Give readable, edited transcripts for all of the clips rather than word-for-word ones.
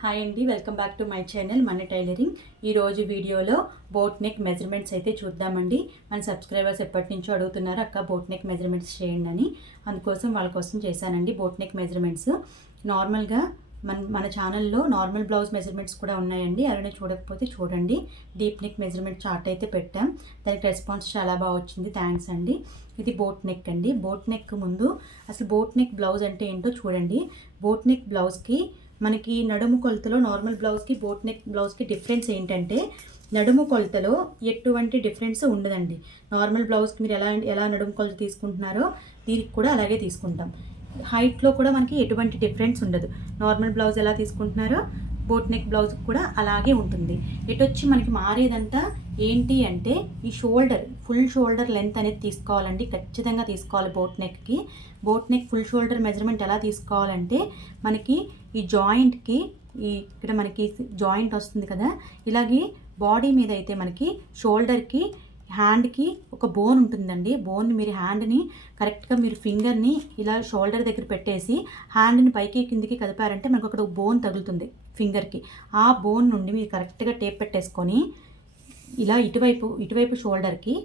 Hi అండి, welcome back to my channel మన tailoring. ఈరోజు వీడియోలో బోట్ నెక్ మెజర్మెంట్స్ అయితే చూద్దామండి. మన సబ్స్క్రైబర్స్ ఎప్పటి నుంచో అడుగుతున్నారు, అక్క బోట్ నెక్ మెజర్మెంట్స్ చేయండి అని. అందుకోసం వాళ్ళ కోసం చేశానండి బోట్ నెక్ మెజర్మెంట్స్. నార్మల్గా మన ఛానల్లో నార్మల్ బ్లౌజ్ మెజర్మెంట్స్ కూడా ఉన్నాయండి, ఎవరైనా చూడకపోతే చూడండి. డీప్ నెక్ మెజర్మెంట్ చార్ట్ అయితే పెట్టాం, దానికి రెస్పాన్స్ చాలా బాగా వచ్చింది, థ్యాంక్స్ అండి. ఇది బోట్ నెక్ అండి. బోట్ నెక్ ముందు అసలు బోట్ నెక్ బ్లౌజ్ అంటే ఏంటో చూడండి. బోట్ నెక్ బ్లౌజ్కి మనకి నడుము కొలతలో నార్మల్ బ్లౌజ్కి బోట్ నెక్ బ్లౌజ్కి డిఫరెన్స్ ఏంటంటే, నడుము కొలతలో ఎటువంటి డిఫరెన్స్ ఉండదండి. నార్మల్ బ్లౌజ్కి మీరు ఎలా నడుము కొలత తీసుకుంటున్నారో దీనికి కూడా అలాగే తీసుకుంటాం. హైట్లో కూడా మనకి ఎటువంటి డిఫరెన్స్ ఉండదు. నార్మల్ బ్లౌజ్ ఎలా తీసుకుంటున్నారో బోట్ నెక్ బ్లౌజ్ కూడా అలాగే ఉంటుంది. వచ్చి మనకి మారేదంతా ఏంటి అంటే, ఈ ఫుల్ షోల్డర్ లెంత్ అనేది తీసుకోవాలండి, ఖచ్చితంగా తీసుకోవాలి. Boat neck full shoulder measurement ఎలా తీసుకోవాలంటే, మనకి ఈ జాయింట్కి ఇక్కడ మనకి జాయింట్ వస్తుంది కదా, ఇలాగే బాడీ మీద అయితే మనకి షోల్డర్కి హ్యాండ్కి ఒక బోన్ ఉంటుందండి. బోన్ మీరు హ్యాండ్ని కరెక్ట్గా మీరు ఫింగర్ని ఇలా షోల్డర్ దగ్గర పెట్టేసి హ్యాండ్ని పైకి కిందికి కదిపారంటే మనకు అక్కడ బోన్ తగులుతుంది ఫింగర్కి. ఆ బోన్ నుండి మీరు కరెక్ట్గా టేప్ పెట్టేసుకొని ఇలా ఇటువైపు షోల్డర్కి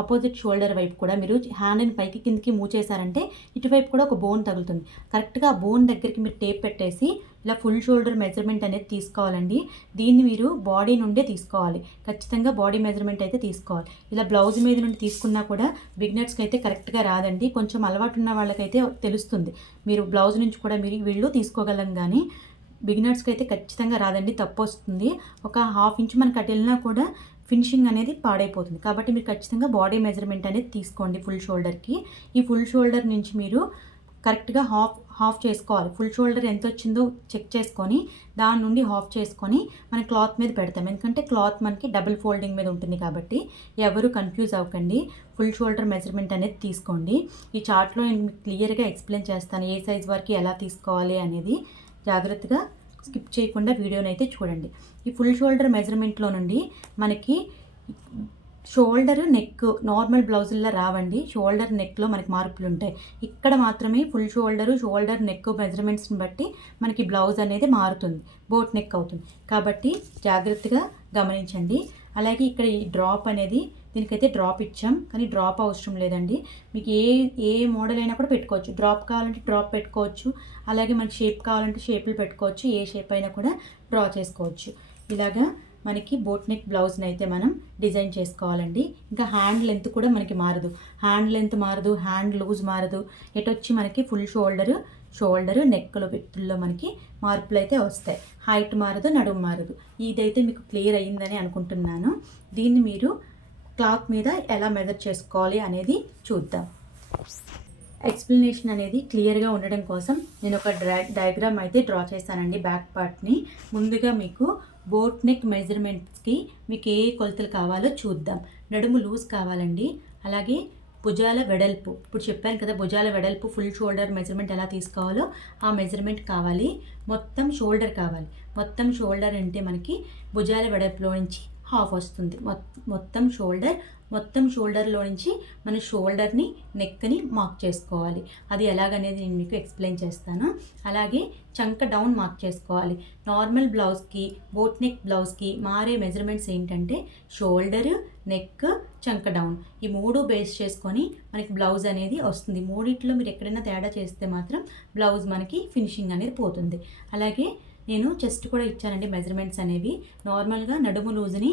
ఆపోజిట్ షోల్డర్ వైపు కూడా మీరు హ్యాండ్ని పైకి కిందికి మూవ్ చేశారంటే ఇటువైపు కూడా ఒక బోన్ తగులుతుంది. కరెక్ట్గా ఆ బోన్ దగ్గరికి మీరు టేప్ పెట్టేసి ఇలా ఫుల్ షోల్డర్ మెజర్మెంట్ అనేది తీసుకోవాలండి. దీన్ని మీరు బాడీ నుండే తీసుకోవాలి, ఖచ్చితంగా బాడీ మెజర్మెంట్ అయితే తీసుకోవాలి. ఇలా బ్లౌజ్ మీద నుండి తీసుకున్నా కూడా బిగినర్స్కి అయితే కరెక్ట్గా రాదండి. కొంచెం అలవాటు ఉన్న వాళ్ళకైతే తెలుస్తుంది, మీరు బ్లౌజ్ నుంచి కూడా వీళ్ళు తీసుకోగలం, కానీ బిగినర్స్కి అయితే ఖచ్చితంగా రాదండి, తప్పు వస్తుంది. ఒక హాఫ్ ఇంచ్ మనకి అటు వెళ్ళినా కూడా ఫినిషింగ్ అనేది పాడైపోతుంది. కాబట్టి మీరు ఖచ్చితంగా బాడీ మెజర్మెంట్ అనేది తీసుకోండి ఫుల్ షోల్డర్కి. ఈ ఫుల్ షోల్డర్ నుంచి మీరు కరెక్ట్గా హాఫ్ చేసుకోవాలి. ఫుల్ షోల్డర్ ఎంత వచ్చిందో చెక్ చేసుకొని దాని నుండి హాఫ్ చేసుకొని మన క్లాత్ మీద పెడతాం, ఎందుకంటే క్లాత్ మనకి డబుల్ ఫోల్డింగ్ మీద ఉంటుంది. కాబట్టి ఎవరు కన్ఫ్యూజ్ అవ్వకండి, ఫుల్ షోల్డర్ మెజర్మెంట్ అనేది తీసుకోండి. ఈ చార్ట్లో నేను మీకు క్లియర్గా ఎక్స్ప్లెయిన్ చేస్తాను, ఏ సైజ్ వరకు ఎలా తీసుకోవాలి అనేది. జాగ్రత్తగా స్కిప్ చేయకుండా వీడియోని అయితే చూడండి. ఈ ఫుల్ షోల్డర్ మెజర్మెంట్లో నుండి మనకి షోల్డర్ నెక్ నార్మల్ బ్లౌజుల్లో రావండి, షోల్డర్ నెక్లో మనకి మార్పులు ఉంటాయి. ఇక్కడ మాత్రమే ఫుల్ షోల్డర్ నెక్ మెజర్మెంట్స్ని బట్టి మనకి బ్లౌజ్ అనేది మారుతుంది, బోట్ నెక్ అవుతుంది. కాబట్టి జాగ్రత్తగా గమనించండి. అలాగే ఇక్కడ ఈ డ్రాప్ అనేది, దీనికైతే డ్రాప్ ఇచ్చాం, కానీ డ్రాప్ అవసరం లేదండి. మీకు ఏ మోడల్ అయినా కూడా పెట్టుకోవచ్చు. డ్రాప్ కావాలంటే డ్రాప్ పెట్టుకోవచ్చు, అలాగే మనకి షేప్ కావాలంటే షేపులు పెట్టుకోవచ్చు, ఏ షేప్ అయినా కూడా డ్రా చేసుకోవచ్చు. ఇలాగా మనకి బోట్ నెక్ బ్లౌజ్ని అయితే మనం డిజైన్ చేసుకోవాలండి. ఇంకా హ్యాండ్ లెంత్ కూడా మనకి మారదు, హ్యాండ్ లూజ్ మారదు. వచ్చి మనకి ఫుల్ షోల్డర్ నెక్లో విత్తుల్లో మనకి మార్పులు అయితే వస్తాయి. హైట్ మారదు, నడుము మారదు. ఇదైతే మీకు క్లియర్ అయ్యిందని అనుకుంటున్నాను. దీన్ని మీరు క్లాత్ మీద ఎలా మెజర్ చేసుకోవాలి అనేది చూద్దాం. ఎక్స్ప్లెనేషన్ అనేది క్లియర్గా ఉండడం కోసం నేను ఒక డయాగ్రామ్ అయితే డ్రా చేశానండి. బ్యాక్ పార్ట్ని ముందుగా మీకు బోట్ నెక్ మెజర్మెంట్స్కి మీకు ఏ కొలతలు కావాలో చూద్దాం. నడుము లూజ్ కావాలండి, అలాగే భుజాల వెడల్పు, ఇప్పుడు చెప్పాను కదా భుజాల వెడల్పు ఫుల్ షోల్డర్ మెజర్మెంట్ ఎలా తీసుకోవాలో ఆ మెజర్మెంట్ కావాలి. మొత్తం షోల్డర్ కావాలి. మొత్తం షోల్డర్ అంటే మనకి భుజాల వెడల్పులో నుంచి హాఫ్ వస్తుంది. మొత్తం షోల్డర్లో నుంచి మన షోల్డర్ని నెక్ని మార్క్ చేసుకోవాలి. అది ఎలాగనేది నేను మీకు ఎక్స్ప్లెయిన్ చేస్తాను. అలాగే చంక డౌన్ మార్క్ చేసుకోవాలి. నార్మల్ బ్లౌజ్కి బోట్ నెక్ బ్లౌజ్కి మారే మెజర్మెంట్స్ ఏంటంటే షోల్డర్, నెక్, చంక డౌన్, ఈ మూడు బేస్ చేసుకొని మనకి బ్లౌజ్ అనేది వస్తుంది. మూడిట్లో మీరు ఎక్కడైనా తేడా చేస్తే మాత్రం బ్లౌజ్ మనకి ఫినిషింగ్ అనేది పోతుంది. అలాగే నేను చెస్ట్ కూడా ఇచ్చానండి మెజర్మెంట్స్ అనేవి. నార్మల్గా నడుము లూజ్ని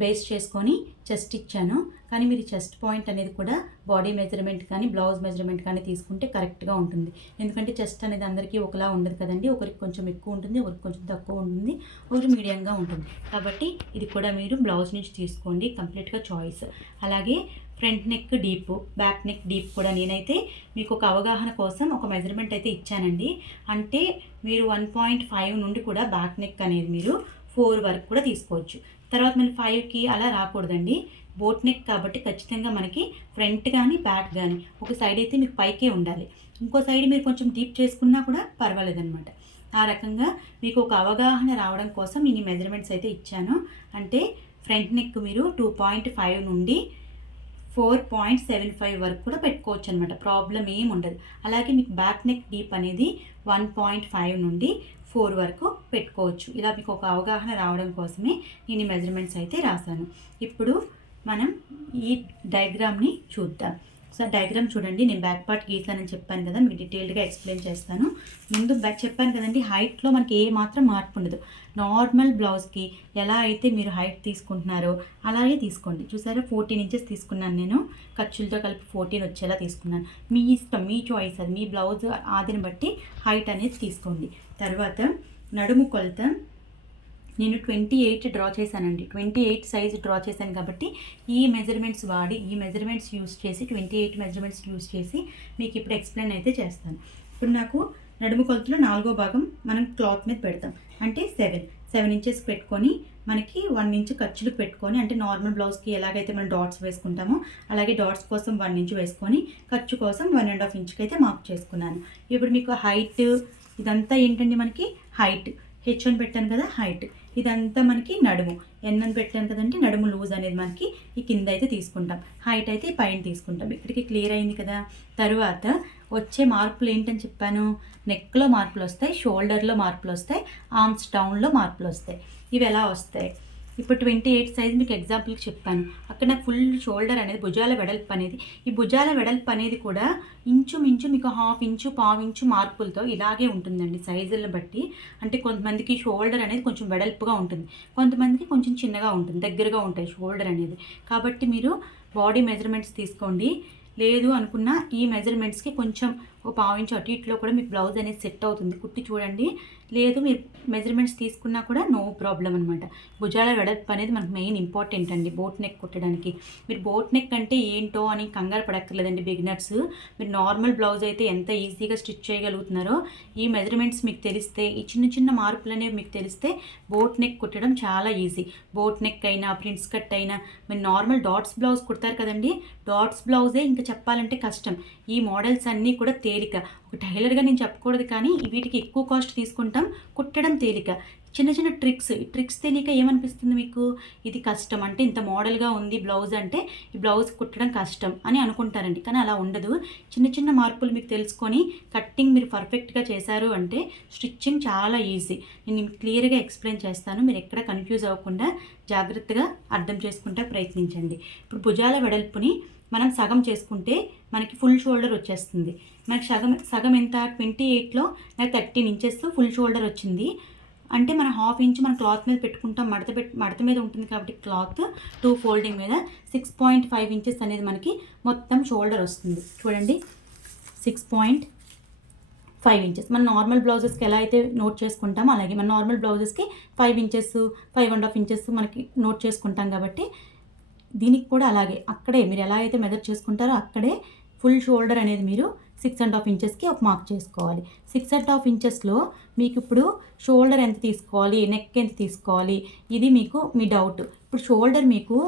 బేస్ చేసుకొని చెస్ట్ ఇచ్చాను, కానీ మీరు చెస్ట్ పాయింట్ అనేది కూడా బాడీ మెజర్మెంట్ కానీ బ్లౌజ్ మెజర్మెంట్ కానీ తీసుకుంటే కరెక్ట్గా ఉంటుంది. ఎందుకంటే చెస్ట్ అనేది అందరికీ ఒకలా ఉండదు కదండి, ఒకరికి కొంచెం ఎక్కువ ఉంటుంది, ఒకరికి కొంచెం తక్కువ ఉంటుంది, ఒకరికి మీడియంగా ఉంటుంది. కాబట్టి ఇది కూడా మీరు బ్లౌజ్ నుంచి తీసుకోండి, కంప్లీట్గా చాయిస్. అలాగే front neck deep, back neck deep కూడా నేనైతే మీకు ఒక అవగాహన కోసం ఒక మెజర్మెంట్ అయితే ఇచ్చానండి. అంటే మీరు 1.5 నుండి కూడా బ్యాక్ నెక్ అనేది మీరు 4 వరకు కూడా తీసుకోవచ్చు. తర్వాత మళ్ళీ 5కి అలా రాకూడదండి. బోట్ నెక్ కాబట్టి ఖచ్చితంగా మనకి ఫ్రంట్ కానీ బ్యాక్ కానీ ఒక సైడ్ అయితే మీకు పైకే ఉండాలి, ఇంకో సైడ్ మీరు కొంచెం డీప్ చేసుకున్నా కూడా పర్వాలేదన్నమాట. ఆ రకంగా మీకు ఒక అవగాహన రావడం కోసం నేను ఈ మెజర్మెంట్స్ అయితే ఇచ్చాను. అంటే ఫ్రంట్ నెక్ మీరు 2.5 నుండి 4.75 వరకు కూడా పెట్టుకోవచ్చు అనమాట, ప్రాబ్లం ఏమి ఉండదు. అలాగే మీకు బ్యాక్ నెక్ డీప్ అనేది 1.5 నుండి 4 వరకు పెట్టుకోవచ్చు. ఇలా మీకు ఒక అవగాహన రావడం కోసమే నేను ఈ మెజర్మెంట్స్ అయితే రాశాను. ఇప్పుడు మనం ఈ డయాగ్రామ్ని చూద్దాం. సో డయాగ్రామ్ చూడండి, నేను బ్యాక్ పార్ట్ గీసానని చెప్పాను కదా, మీకు డీటెయిల్డ్గా ఎక్స్ప్లెయిన్ చేస్తాను. ముందు చెప్పాను కదండి, హైట్లో మనకి ఏ మాత్రం మార్పు ఉండదు. నార్మల్ బ్లౌజ్కి ఎలా అయితే మీరు హైట్ తీసుకుంటున్నారో అలాగే తీసుకోండి. చూసారా, 14 ఇంచెస్ తీసుకున్నాను నేను, ఖర్చులతో కలిపి 14 వచ్చేలా తీసుకున్నాను. మీ ఇష్టం, మీ చాయిస్, అది మీ బ్లౌజ్ ఆదిని బట్టి హైట్ అనేది తీసుకోండి. తర్వాత నడుము కొలత నేను 28 డ్రా చేశానండి. 28 సైజ్ డ్రా చేశాను కాబట్టి ఈ మెజర్మెంట్స్ వాడి, ఈ మెజర్మెంట్స్ యూస్ చేసి 28 మెజర్మెంట్స్ యూస్ చేసి మీకు ఇప్పుడు ఎక్స్ప్లెయిన్ అయితే చేస్తాను. ఇప్పుడు నాకు నడుము కొలతలో 4వ భాగం మనం క్లాత్ మీద పెడతాం. అంటే 7 ఇంచెస్ పెట్టుకొని మనకి 1 ఇంచ్ ఖర్చులకు పెట్టుకొని, అంటే నార్మల్ బ్లౌజ్కి ఎలాగైతే మనం డాట్స్ వేసుకుంటామో అలాగే డాట్స్ కోసం 1 ఇంచ్ వేసుకొని ఖర్చు కోసం 1.5 ఇంచ్కి అయితే మార్క్ చేసుకున్నాను. ఇప్పుడు మీకు హైట్ ఇదంతా ఏంటండి, మనకి హైట్ హెచ్ అని పెట్టాను కదా, హైట్ ఇదంతా మనకి నడుము, ఎన్ అని పెట్టాను కదండి, నడుము లూజ్ అనేది మనకి ఈ కింద అయితే తీసుకుంటాం, హైట్ అయితే పైన తీసుకుంటాం. ఇక్కడికి క్లియర్ అయింది కదా. తర్వాత వచ్చే మార్పులు ఏంటని చెప్పాను, నెక్లో మార్పులు వస్తాయి, షోల్డర్లో మార్పులు వస్తాయి, ఆర్మ్స్ డౌన్లో మార్పులు వస్తాయి. ఇవి ఎలా వస్తాయి, ఇప్పుడు 28 సైజ్ మీకు ఎగ్జాంపుల్కి చెప్పాను. అక్కడ నాకు ఫుల్ షోల్డర్ అనేది, భుజాల వెడల్పు అనేది, ఈ భుజాల వెడల్పు అనేది కూడా ఇంచుమించు మీకు 1/2 ఇంచు 1/4 ఇంచు మార్పులతో ఇలాగే ఉంటుందండి సైజులను బట్టి. అంటే కొంతమందికి షోల్డర్ అనేది కొంచెం వెడల్పుగా ఉంటుంది, కొంతమందికి కొంచెం చిన్నగా ఉంటుంది, దగ్గరగా ఉంటాయి షోల్డర్ అనేది. కాబట్టి మీరు బాడీ మెజర్మెంట్స్ తీసుకోండి. లేదు అనుకున్న ఈ మెజర్మెంట్స్కి కొంచెం ఒక 1/4 ఇంచు అటు ఇటులో కూడా మీకు బ్లౌజ్ అనేది సెట్ అవుతుంది, కుట్టి చూడండి. లేదు మీరు మెజర్మెంట్స్ తీసుకున్నా కూడా నో ప్రాబ్లం అనమాట. భుజాల వెడల్పు అనేది మనకు మెయిన్ ఇంపార్టెంట్ అండి బోట్ నెక్ కుట్టడానికి. మీరు బోట్ నెక్ అంటే ఏంటో అని కంగారు పడక్కర్లేదండి బిగినర్స్. మీరు నార్మల్ బ్లౌజ్ అయితే ఎంత ఈజీగా స్టిచ్ చేయగలుగుతున్నారో ఈ మెజర్మెంట్స్ మీకు తెలిస్తే, ఈ చిన్న చిన్న మార్పులు అనేవి మీకు తెలిస్తే బోట్ నెక్ కుట్టడం చాలా ఈజీ. బోట్ నెక్ అయినా, ప్రిన్స్ కట్ అయినా, మీరు నార్మల్ డాట్స్ బ్లౌజ్ కుడతారు కదండి, డాట్స్ బ్లౌజే ఇంకా చెప్పాలంటే కష్టం. ఈ మోడల్స్ అన్నీ కూడా తేలిక. ఒక టైలర్గా నేను చెప్పకూడదు కానీ వీటికి ఎక్కువ కాస్ట్ తీసుకుంటాం, కుట్టడం తేలిక. చిన్న చిన్న ట్రిక్స్ తెలియక ఏమనిపిస్తుంది మీకు, ఇది కష్టం అంటే ఇంత మోడల్గా ఉంది బ్లౌజ్ అంటే ఈ బ్లౌజ్ కుట్టడం కష్టం అని అనుకుంటారండి. కానీ అలా ఉండదు. చిన్న చిన్న మార్పులు మీకు తెలుసుకొని కట్టింగ్ మీరు పర్ఫెక్ట్గా చేశారు అంటే స్టిచ్చింగ్ చాలా ఈజీ. నేను క్లియర్గా ఎక్స్ప్లెయిన్ చేస్తాను, మీరు ఎక్కడ కన్ఫ్యూజ్ అవ్వకుండా జాగ్రత్తగా అర్థం చేసుకుంటే ప్రయత్నించండి. ఇప్పుడు భుజాల వెడల్పుని మనం సగం చేసుకుంటే మనకి ఫుల్ షోల్డర్ వచ్చేస్తుంది. మనకి సగం ఎంత, 28లో నాకు 13 ఇంచెస్ ఫుల్ షోల్డర్ వచ్చింది. అంటే మనం 1/2 ఇంచ్ మనం క్లాత్ మీద పెట్టుకుంటాం, మడత మీద ఉంటుంది కాబట్టి క్లాత్ 2 ఫోల్డింగ్ మీద 6.5 ఇంచెస్ అనేది మనకి మొత్తం షోల్డర్ వస్తుంది. చూడండి, 6.5 ఇంచెస్. మన నార్మల్ బ్లౌజెస్కి ఎలా అయితే నోట్ చేసుకుంటామో అలాగే మన నార్మల్ బ్లౌజెస్కి 5 ఇంచెస్ 5.5 ఇంచెస్ మనకి నోట్ చేసుకుంటాం కాబట్టి దీనికి కూడా అలాగే అక్కడే మీరు ఎలా అయితే మెజర్ చేసుకుంటారో అక్కడే ఫుల్ షోల్డర్ అనేది మీరు 6.5 ఇంచెస్కి ఒక మార్క్ చేసుకోవాలి. 6.5 ఇంచెస్లో మీకు ఇప్పుడు షోల్డర్ ఎంత తీసుకోవాలి, నెక్ ఎంత తీసుకోవాలి, ఇది మీకు మీ డౌట్. ఇప్పుడు షోల్డర్ మీకు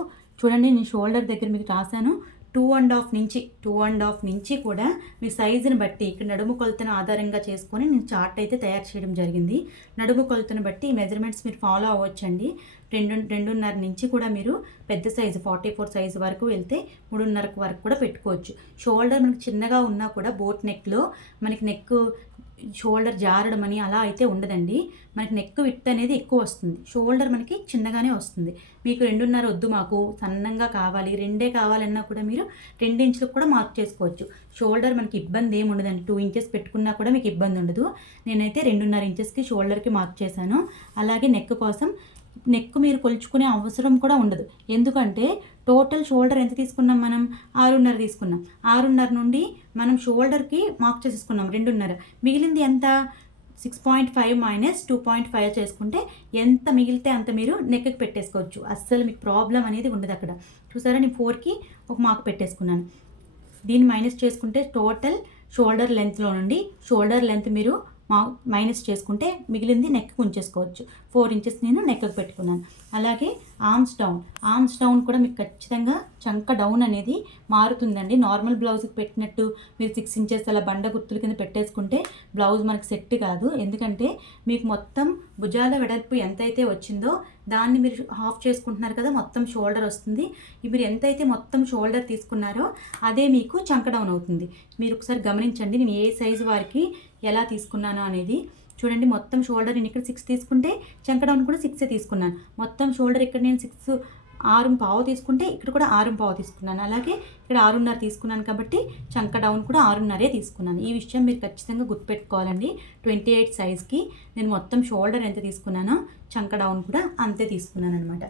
చూడండి, నేను షోల్డర్ దగ్గర మీకు రాశాను 2.5 నుంచి కూడా మీ సైజుని బట్టి ఇక్కడ నడుము కొలతను ఆధారంగా చేసుకొని నేను చార్ట్ అయితే తయారు చేయడం జరిగింది. నడుము కొలతను బట్టి ఈ మెజర్మెంట్స్ మీరు ఫాలో అవ్వచ్చండి. 2.5 నుంచి కూడా మీరు పెద్ద సైజు 44 సైజు వరకు వెళ్తే 3.5 వరకు కూడా పెట్టుకోవచ్చు. షోల్డర్ మనకి చిన్నగా ఉన్నా కూడా బోట్ నెక్లో మనకి నెక్ షోల్డర్ జారడం అని అలా అయితే ఉండదండి. మనకి నెక్ విడ్త్ అనేది ఎక్కువ వస్తుంది, షోల్డర్ మనకి చిన్నగానే వస్తుంది. మీకు 2.5 వద్దు, మాకు సన్నంగా కావాలి, 2 కావాలన్నా కూడా మీరు 2 ఇంచులకు కూడా మార్క్ చేసుకోవచ్చు. షోల్డర్ మనకి ఇబ్బంది ఏమి ఉండదండి, 2 ఇంచెస్ పెట్టుకున్నా కూడా మీకు ఇబ్బంది ఉండదు. నేనైతే 2.5 ఇంచెస్కి షోల్డర్కి మార్క్ చేశాను. అలాగే నెక్ కోసం నెక్ మీరు కొలుచుకునే అవసరం కూడా ఉండదు, ఎందుకంటే టోటల్ షోల్డర్ ఎంత తీసుకున్నాం, మనం 6.5 తీసుకున్నాం. 6.5 నుండి మనం షోల్డర్కి మార్క్ చేసేసుకున్నాం 2.5, మిగిలింది ఎంత 6.5 మైనస్ 2.5 చేసుకుంటే ఎంత మిగిలితే అంత మీరు నెక్కి పెట్టేసుకోవచ్చు. అస్సలు మీకు ప్రాబ్లం అనేది ఉండదు అక్కడ. చూసారా, నేను 4కి ఒక మార్క్ పెట్టేసుకున్నాను. దీన్ని మైనస్ చేసుకుంటే టోటల్ షోల్డర్ లెంత్లో నుండి షోల్డర్ లెంత్ మీరు మైనస్ చేసుకుంటే మిగిలింది నెక్కి ఉంచేసుకోవచ్చు. 4 ఇంచెస్ నేను నెక్కి పెట్టుకున్నాను. అలాగే ఆర్మ్స్ డౌన్ కూడా మీకు ఖచ్చితంగా చంక డౌన్ అనేది మారుతుందండి. నార్మల్ బ్లౌజ్కి పెట్టినట్టు మీరు 6 ఇంచెస్ అలా బండ గుర్తుల కింద పెట్టేసుకుంటే బ్లౌజ్ మనకి సెట్ కాదు. ఎందుకంటే మీకు మొత్తం భుజాల వెడల్పు ఎంతైతే వచ్చిందో దాన్ని మీరు హాఫ్ చేసుకుంటున్నారు కదా, మొత్తం షోల్డర్ వస్తుంది. మీరు ఎంతైతే మొత్తం షోల్డర్ తీసుకున్నారో అదే మీకు చంక డౌన్ అవుతుంది. మీరు ఒకసారి గమనించండి, నేను ఏ సైజు వారికి ఎలా తీసుకున్నాను అనేది. చూడండి మొత్తం షోల్డర్ నేను ఇక్కడ 6 తీసుకుంటే చంక డౌన్ కూడా 6 తీసుకున్నాను. మొత్తం షోల్డర్ ఇక్కడ నేను 6.5 తీసుకుంటే ఇక్కడ కూడా 6.5 తీసుకున్నాను. అలాగే ఇక్కడ 6.5 తీసుకున్నాను కాబట్టి చంక డౌన్ కూడా 6.5 తీసుకున్నాను. ఈ విషయం మీరు ఖచ్చితంగా గుర్తుపెట్టుకోవాలండి. 28 సైజ్కి నేను మొత్తం షోల్డర్ ఎంత తీసుకున్నానో చంక డౌన్ కూడా అంతే తీసుకున్నాను అనమాట.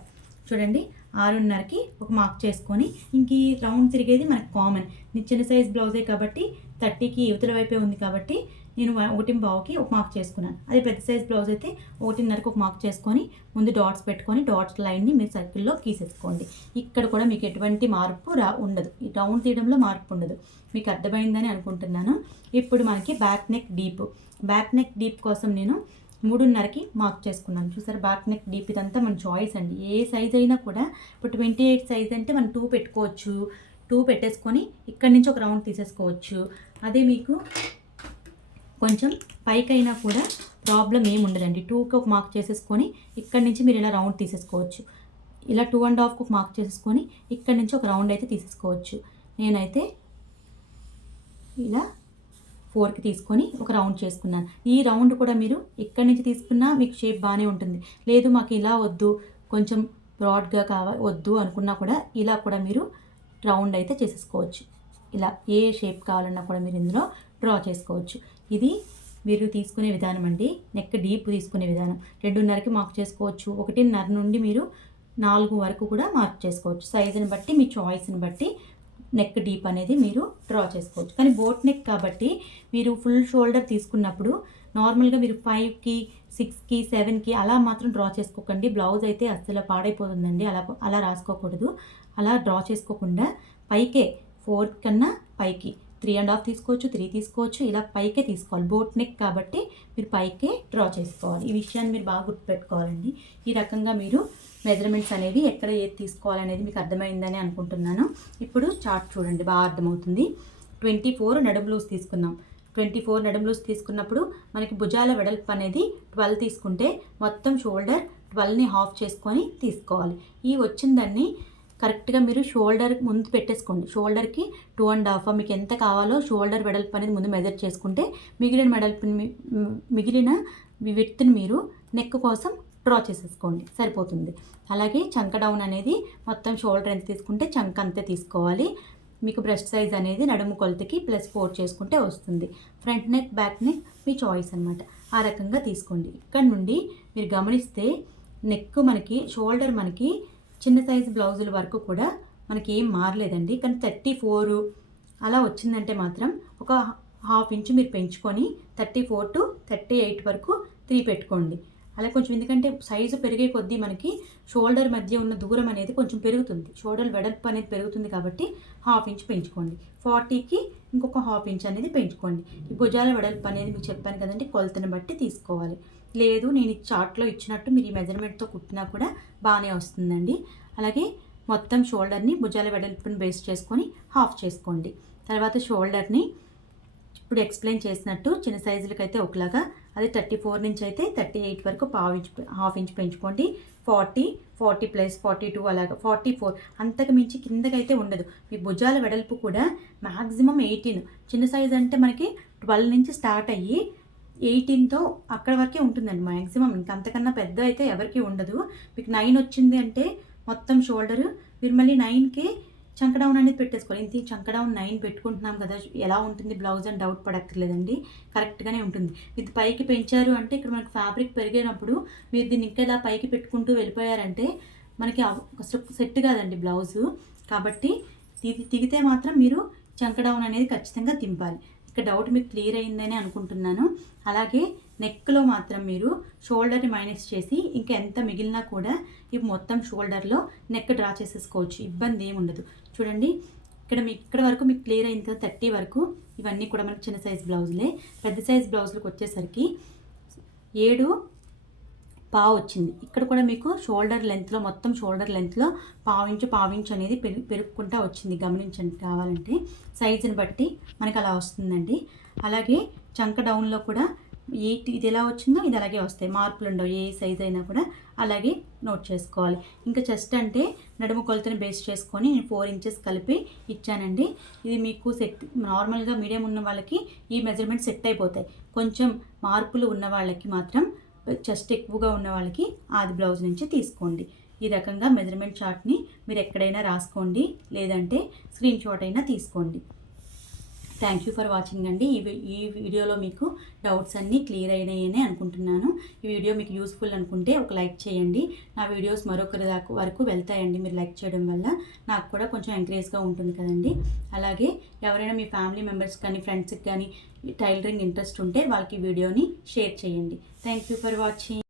చూడండి 6.5కి ఒక మార్క్ చేసుకొని ఇంక ఈ రౌండ్ తిరిగేది మనకు కామన్. నేను చిన్న సైజ్ బ్లౌజే కాబట్టి 30కి యువతల వైపే ఉంది కాబట్టి నేను 1.5కి ఒక మార్క్ చేసుకున్నాను. అదే పెద్ద సైజ్ బ్లౌజ్ అయితే 1.5కి ఒక మార్క్ చేసుకొని ముందు డాట్స్ పెట్టుకొని డాట్స్ లైన్ని మీరు సర్కిల్లో గీసేసుకోండి. ఇక్కడ కూడా మీకు ఎటువంటి మార్పు ఉండదు. ఈ రౌండ్ తీయడంలో మార్పు ఉండదు. మీకు అర్థమైందని అనుకుంటున్నాను. ఇప్పుడు మనకి బ్యాక్ నెక్ డీప్ కోసం నేను 3.5కి మార్క్ చేసుకున్నాను. చూసారు బ్యాక్ నెక్ డీప్ ఇదంతా మన చాయిస్ అండి. ఏ సైజ్ అయినా కూడా ఇప్పుడు 28 సైజ్ అంటే మనం 2 పెట్టుకోవచ్చు. 2 పెట్టేసుకొని ఇక్కడి నుంచి ఒక రౌండ్ తీసేసుకోవచ్చు. అదే మీకు కొంచెం పైకైనా కూడా ప్రాబ్లం ఏమి ఉండదండి. 2కి ఒక మార్క్ చేసేసుకొని ఇక్కడి నుంచి మీరు ఇలా రౌండ్ తీసేసుకోవచ్చు. ఇలా 2.5కి ఒక మార్క్ చేసేసుకొని ఇక్కడి నుంచి ఒక రౌండ్ అయితే తీసేసుకోవచ్చు. నేనైతే ఇలా 4కి తీసుకొని ఒక రౌండ్ చేసుకున్నాను. ఈ రౌండ్ కూడా మీరు ఇక్కడి నుంచి తీసుకున్నా మీకు షేప్ బాగానే ఉంటుంది. లేదు మాకు ఇలా వద్దు కొంచెం బ్రాడ్గా వద్దు అనుకున్నా కూడా ఇలా కూడా మీరు రౌండ్ అయితే చేసేసుకోవచ్చు. ఇలా ఏ షేప్ కావాలన్నా కూడా మీరు ఇందులో డ్రా చేసుకోవచ్చు. ఇది మీరు తీసుకునే విధానం అండి. నెక్ డీప్ తీసుకునే విధానం. 2.5కి మార్క్ చేసుకోవచ్చు. 1.5 నుండి మీరు 4 వరకు కూడా మార్క్ చేసుకోవచ్చు. సైజుని బట్టి మీ చాయిస్ని బట్టి నెక్ డీప్ అనేది మీరు డ్రా చేసుకోవచ్చు. కానీ బోట్ నెక్ కాబట్టి మీరు ఫుల్ షోల్డర్ తీసుకున్నప్పుడు నార్మల్గా మీరు 5కి 6కి 7కి అలా మాత్రం డ్రా చేసుకోకండి. బ్లౌజ్ అయితే అస్సలు పాడైపోతుందండి. అలా రాసుకోకూడదు. అలా డ్రా చేసుకోకుండా పైకే 4 కన్నా పైకి 3.5 తీసుకోవచ్చు, 3 తీసుకోవచ్చు. ఇలా పైకే తీసుకోవాలి. బోట్ నెక్ కాబట్టి మీరు పైకే డ్రా చేసుకోవాలి. ఈ విషయాన్ని మీరు బాగా గుర్తుపెట్టుకోవాలండి. ఈ రకంగా మీరు మెజర్మెంట్స్ అనేవి ఎక్కడ ఏది తీసుకోవాలనేది మీకు అర్థమైందని అనుకుంటున్నాను. ఇప్పుడు చార్ట్ చూడండి, బాగా అర్థమవుతుంది. 24 నడుము లూజ్ తీసుకున్నాం. 24 నడుము లూజ్ తీసుకున్నప్పుడు మనకి భుజాల వెడల్పు అనేది 12 తీసుకుంటే మొత్తం షోల్డర్ 12ని హాఫ్ చేసుకొని తీసుకోవాలి. ఈ వచ్చిన దాన్ని కరెక్ట్గా మీరు షోల్డర్ ముందు పెట్టేసుకోండి. షోల్డర్కి 2.5 మీకు ఎంత కావాలో షోల్డర్ వెడల్పు అనేది ముందు మెజర్ చేసుకుంటే మిగిలిన విడ్త్ని మీరు నెక్ కోసం డ్రా చేసేసుకోండి, సరిపోతుంది. అలాగే చంక డౌన్ అనేది మొత్తం షోల్డర్ ఎంత తీసుకుంటే చంక అంతే తీసుకోవాలి. మీకు బ్రెస్ట్ సైజ్ అనేది నడుము కొలతకి +4 చేసుకుంటే వస్తుంది. ఫ్రంట్ నెక్ బ్యాక్ నెక్ మీ చాయిస్ అనమాట. ఆ రకంగా తీసుకోండి. ఇక్కడ నుండి మీరు గమనిస్తే నెక్ మనకి షోల్డర్ మనకి చిన్న సైజు బ్లౌజుల వరకు కూడా మనకి ఏం మారలేదండి. కానీ 34 అలా వచ్చిందంటే మాత్రం ఒక 1/2 ఇంచు మీరు పెంచుకొని 34 to 38 వరకు 3 పెట్టుకోండి. అలా కొంచెం ఎందుకంటే సైజు పెరిగే కొద్దీ మనకి షోల్డర్ మధ్య ఉన్న దూరం అనేది కొంచెం పెరుగుతుంది. షోల్డర్ వెడల్పు అనేది పెరుగుతుంది కాబట్టి 1/2 ఇంచు పెంచుకోండి. 40కి ఇంకొక 1/2 ఇంచ్ అనేది పెంచుకోండి. ఈ భుజాల వెడల్పు అనేది మీకు చెప్పాను కదండి, కొలతను బట్టి తీసుకోవాలి. లేదు నేను ఈ చార్ట్లో ఇచ్చినట్టు మీరు ఈ మెజర్మెంట్తో కుట్టినా కూడా బాగానే వస్తుందండి. అలాగే మొత్తం షోల్డర్ని భుజాల వెడల్పుని బేస్ చేసుకొని హాఫ్ చేసుకోండి. తర్వాత షోల్డర్ని ఇప్పుడు ఎక్స్ప్లెయిన్ చేసినట్టు చిన్న సైజులకి అయితే ఒకలాగా, అదే 34 నుంచి అయితే 38 వరకు 1/2 ఇంచ్ పెంచుకోండి. 40 + 42 అలాగా 44 అంతకు మించి కిందకైతే ఉండదు. మీ భుజాల వెడల్పు కూడా మ్యాక్సిమం 18. చిన్న సైజ్ అంటే మనకి 12 నుంచి స్టార్ట్ అయ్యి 18తో అక్కడ వరకే ఉంటుందండి మ్యాక్సిమం. ఇంకా అంతకన్నా పెద్ద అయితే ఎవరికి ఉండదు. మీకు 9 వచ్చింది అంటే మొత్తం షోల్డరు మీరు మళ్ళీ 9కి చంక డౌన్ అనేది పెట్టేసుకోవాలి. ఇంత చంక డౌన్ 9 పెట్టుకుంటున్నాం కదా, ఎలా ఉంటుంది బ్లౌజ్ అని డౌట్ పడక్కర్లేదండి. కరెక్ట్గానే ఉంటుంది. ఇది పైకి పెంచారు అంటే ఇక్కడ మనకి ఫ్యాబ్రిక్ పెరిగినప్పుడు మీరు దీన్ని ఇంకా ఇలా పైకి పెట్టుకుంటూ వెళ్ళిపోయారంటే మనకి సెట్ కాదండి బ్లౌజు. కాబట్టి తిగితే మాత్రం మీరు చంక డౌన్ అనేది ఖచ్చితంగా తింపాలి. ఇక్కడ డౌట్ మీకు క్లియర్ అయిందని అనుకుంటున్నాను. అలాగే నెక్లో మాత్రం మీరు షోల్డర్ని మైనస్ చేసి ఇంకా ఎంత మిగిలినా కూడా ఇవి మొత్తం షోల్డర్లో నెక్ డ్రా చేసేసుకోవచ్చు. ఇబ్బంది ఏమి ఉండదు. చూడండి ఇక్కడ వరకు మీకు క్లియర్ అయిన తర్వాత 30 వరకు ఇవన్నీ కూడా మనకి చిన్న సైజ్ బ్లౌజులే. పెద్ద సైజ్ బ్లౌజులకు వచ్చేసరికి 7.5 వచ్చింది. ఇక్కడ కూడా మీకు షోల్డర్ లెంత్లో మొత్తం షోల్డర్ లెంత్లో 1/2 ఇంచ్ అనేది పెరుగుకుంటా వచ్చింది. గమనించండి కావాలంటే సైజుని బట్టి మనకి అలా వస్తుందండి. అలాగే చంక డౌన్లో కూడా ఇది ఎలా వచ్చిందో ఇది అలాగే వస్తాయి, మార్పులు ఉండవు. ఏ సైజ్ అయినా కూడా అలాగే నోట్ చేసుకోవాలి. ఇంకా చెస్ట్ అంటే నడుము కొలతని బేస్ చేసుకొని నేను 4 ఇంచెస్ కలిపి ఇచ్చానండి. ఇది మీకు సెట్, నార్మల్గా మీడియం ఉన్న వాళ్ళకి ఈ మెజర్మెంట్ సెట్ అయిపోతాయి. కొంచెం మార్పులు ఉన్న వాళ్ళకి మాత్రం, చెస్ట్ ఎక్కువగా ఉన్న వాళ్ళకి ఆది బ్లౌజ్ నుంచి తీసుకోండి. ఈ రకంగా మెజర్మెంట్ చార్ట్ని మీరు ఎక్కడైనా రాసుకోండి, లేదంటే స్క్రీన్ షాట్ అయినా తీసుకోండి. థ్యాంక్ యూ ఫర్ వాచింగ్ అండి. ఈ వీడియోలో మీకు డౌట్స్ అన్నీ క్లియర్ అయినాయని అనుకుంటున్నాను. ఈ వీడియో మీకు యూస్ఫుల్ అనుకుంటే ఒక లైక్ చేయండి. నా వీడియోస్ మరొకరి వరకు వెళ్తాయండి. మీరు లైక్ చేయడం వల్ల నాకు కూడా కొంచెం ఎంకరేజ్గా ఉంటుంది కదండి. అలాగే ఎవరైనా మీ ఫ్యామిలీ మెంబర్స్ కానీ ఫ్రెండ్స్కి కానీ టైలరింగ్ ఇంట్రెస్ట్ ఉంటే వాళ్ళకి వీడియోని షేర్ చేయండి. Thank you for watching.